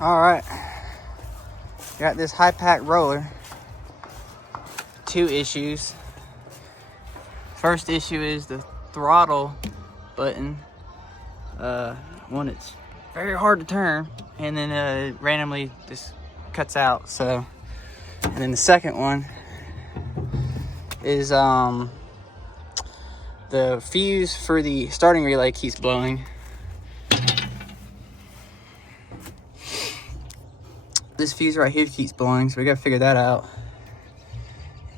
All right, got this Hypac roller. Two issues. First issue is the throttle button. One, it's very hard to turn, and then it randomly just cuts out. So, and then the second one is the fuse for the starting relay keeps blowing. This fuse right here keeps blowing, so we gotta figure that out.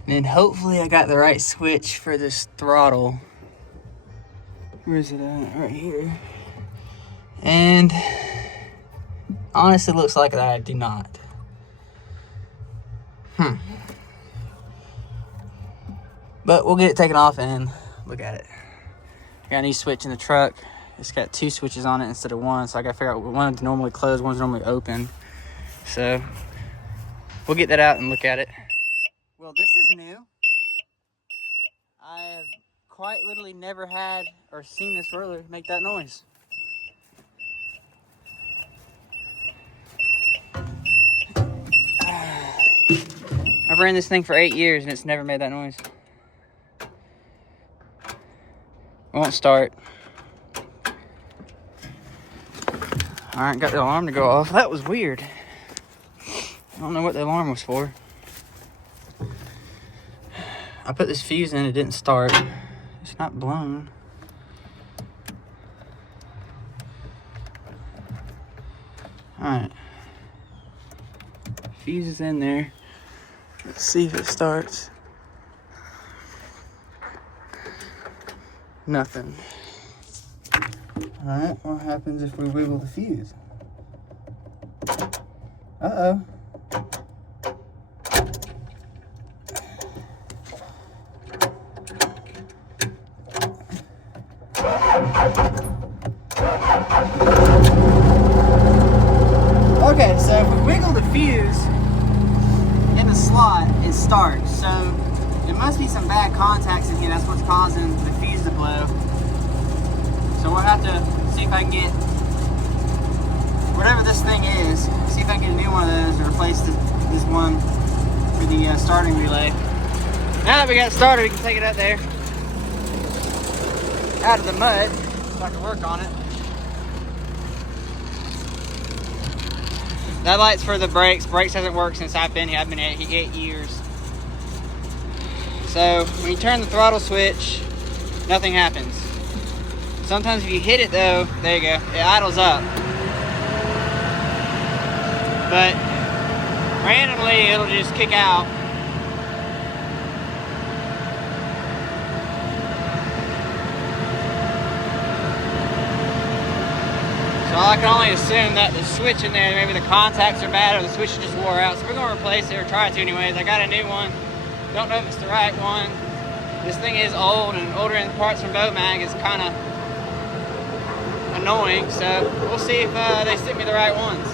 And then hopefully I got the right switch for this throttle. Where is it at? Right here. And honestly, it looks like that I do not. But we'll get it taken off and look at it. I got a new switch in the truck. It's got two switches on it instead of one, so I gotta figure out one's normally closed, one's normally open. So we'll get that out and look at it. Well, this is new. I have quite literally never had or seen this roller make that noise. I've ran this thing for 8 years and it's never made that noise. It won't start. All right, got the alarm to go off. That was weird. I don't know what the alarm was for. I put this fuse in, it didn't start. It's not blown. Alright. Fuse is in there. Let's see if it starts. Nothing. Alright, what happens if we wiggle the fuse? Uh-oh. Okay, so if we wiggle the fuse in the slot, it starts. So there must be some bad contacts in here. That's what's causing the fuse to blow. So we'll have to see if I can get whatever this thing is. See if I can get a new one of those and replace this one for the starting relay. Now that we got it started, we can take it out there, out of the mud, so I can work on it. That light's for the brakes. Brakes hasn't worked since I've been here. I've been here 8 years. So when you turn the throttle switch, nothing happens. Sometimes if you hit it though, there you go, it idles up. But randomly it'll just kick out. So I can only assume that the switch in there, maybe the contacts are bad or the switch just wore out. So we're gonna replace it or try to anyways. I got a new one. Don't know if it's the right one. This thing is old, and ordering parts from Bomag is kind of annoying. So we'll see if they sent me the right ones.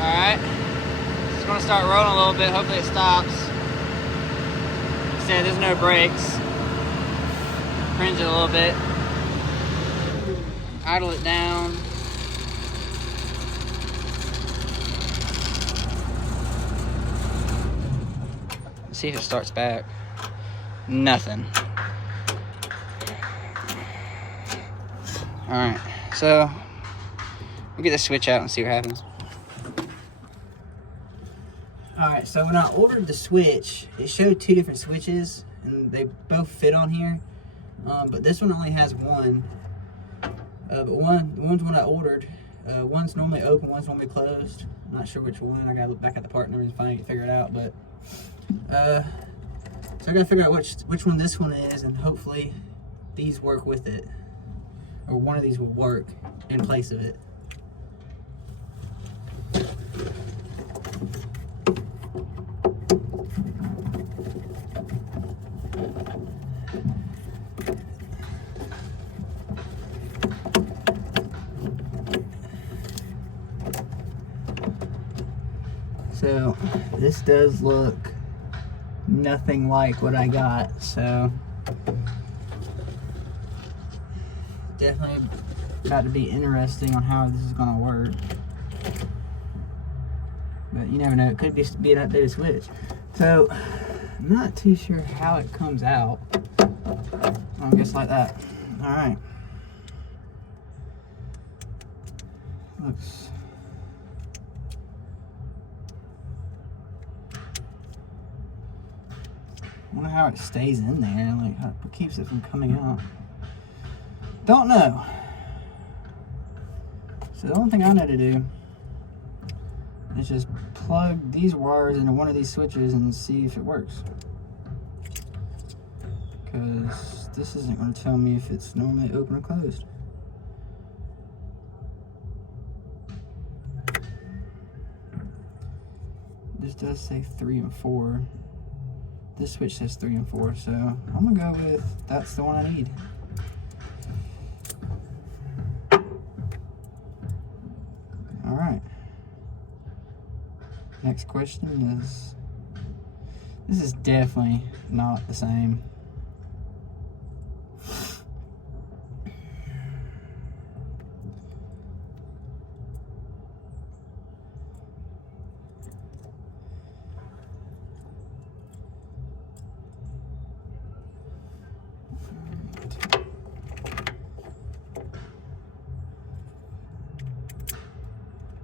All right, it's gonna start rolling a little bit. Hopefully it stops. Said there's no brakes. Cringe it a little bit. Idle it down. Let's see if it starts back. Nothing. All right, so we'll get the switch out and see what happens. All right, so when I ordered the switch, it showed two different switches, and they both fit on here. But this one only has one. But the one's one I ordered. One's normally open, one's normally closed. I'm not sure which one. I gotta look back at the part numbers and finally figure it out. But so I gotta figure out which one this one is, and hopefully these work with it, or one of these will work in place of it. So this does look nothing like what I got, so definitely about to be interesting on how this is gonna work. But you never know, it could be an updated switch. So, I'm not too sure how it comes out. I guess like that. Alright. Looks. I wonder how it stays in there, like what keeps it from coming out. Don't know. So the only thing I know to do is just plug these wires into one of these switches and see if it works. Because this isn't going to tell me if it's normally open or closed. This does say 3 and 4. This switch says 3 and 4, so I'm gonna go with that's the one I need. Alright. Next question is, this is definitely not the same.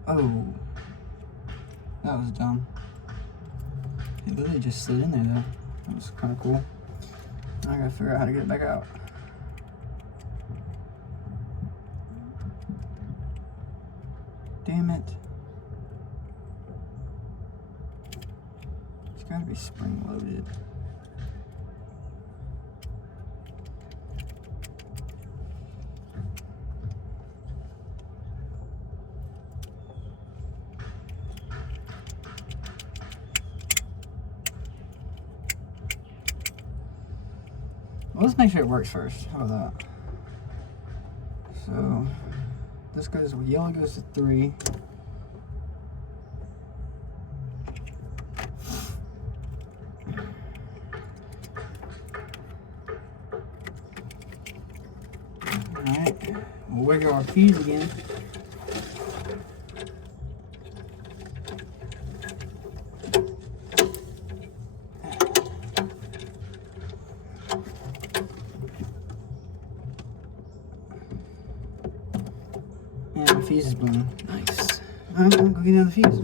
Oh, that was dumb. It literally just slid in there though. That was kind of cool. I gotta figure out how to get it back out. Damn it. It's gotta be spring loaded. Well, let's make sure it works first. How about that? So this goes, yellow goes to 3. Alright, we'll wiggle our fuse again. And the fuse is blown. Nice. Alright, we'll go get another fuse.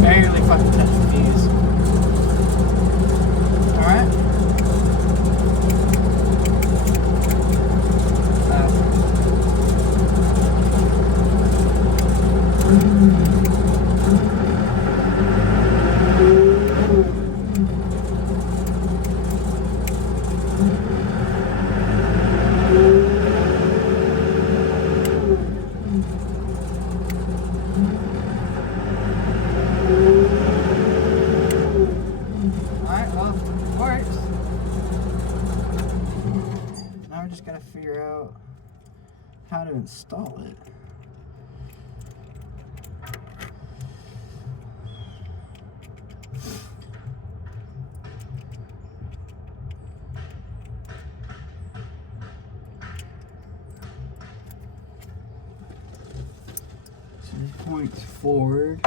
Barely fucking touched the fuse. Alright. Alright, well, it works. Now we just gotta figure out how to install it. So this points forward.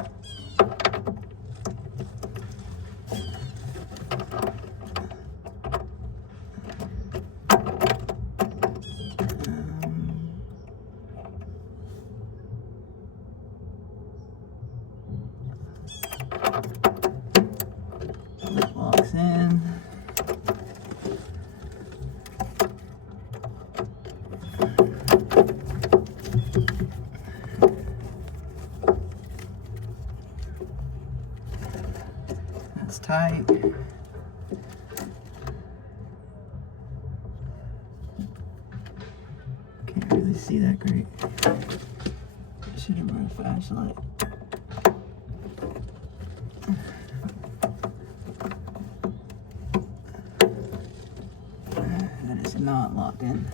Locks in. That's tight. Can't really see that great. should have brought a flashlight. That is not locked in.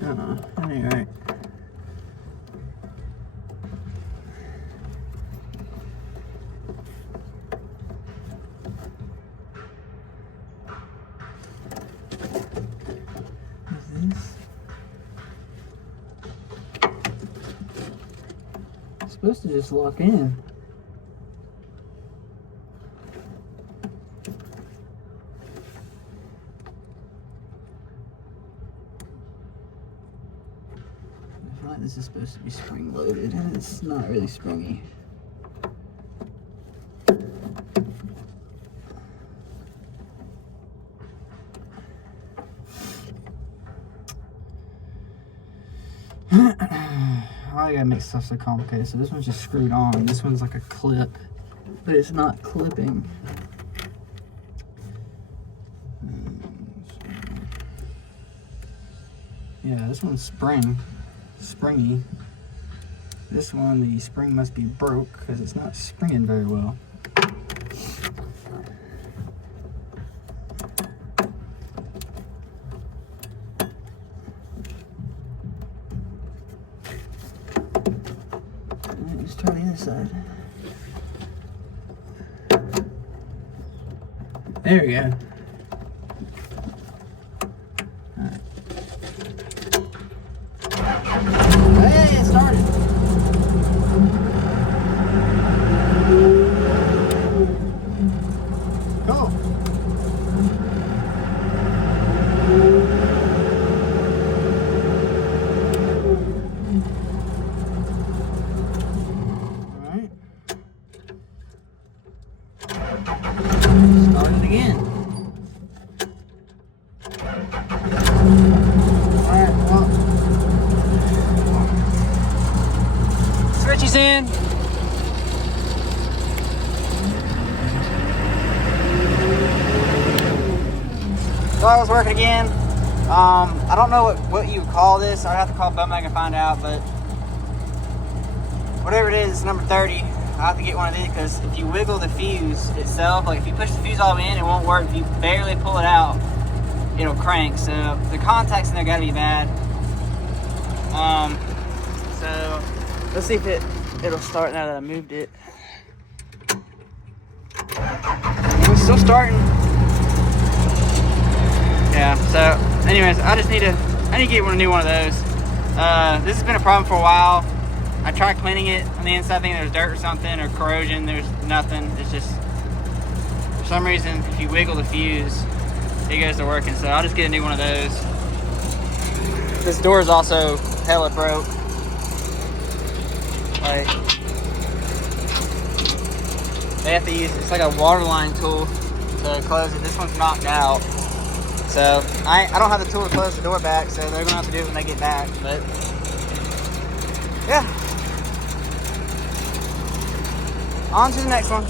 That ain't right. It's supposed to just lock in. I feel like this is supposed to be spring loaded and it's not really springy. I gotta make stuff so complicated. So this one's just screwed on. This one's like a clip, but it's not clipping. Yeah, this one's springy. This one, the spring must be broke because it's not springing very well. Let's try the other side. There we go. Hey, it started. Cool. All right. Start it again. All right, well. Switches in. Throttle's working again. I don't know what you would call this. I'd have to call Bomag and find out, but whatever it is, it's number 30. I have to get one of these because if you wiggle the fuse itself, like if you push the fuse all the way in, it won't work. If you barely pull it out, it'll crank. So the contacts in there gotta be bad. So let's see if it'll start now that I moved it. It's still starting. Yeah, so anyways, I need to get a new one of those. This has been a problem for a while. I tried cleaning it on the inside, thinking there was dirt or something or corrosion. There's nothing. It's just, for some reason, if you wiggle the fuse, it goes to working. So I'll just get a new one of those. This door is also hella broke. Like, they have to use, it's like a waterline tool to close it. This one's knocked out. So I don't have the tool to close the door back, so they're gonna have to do it when they get back. But yeah, on to the next one.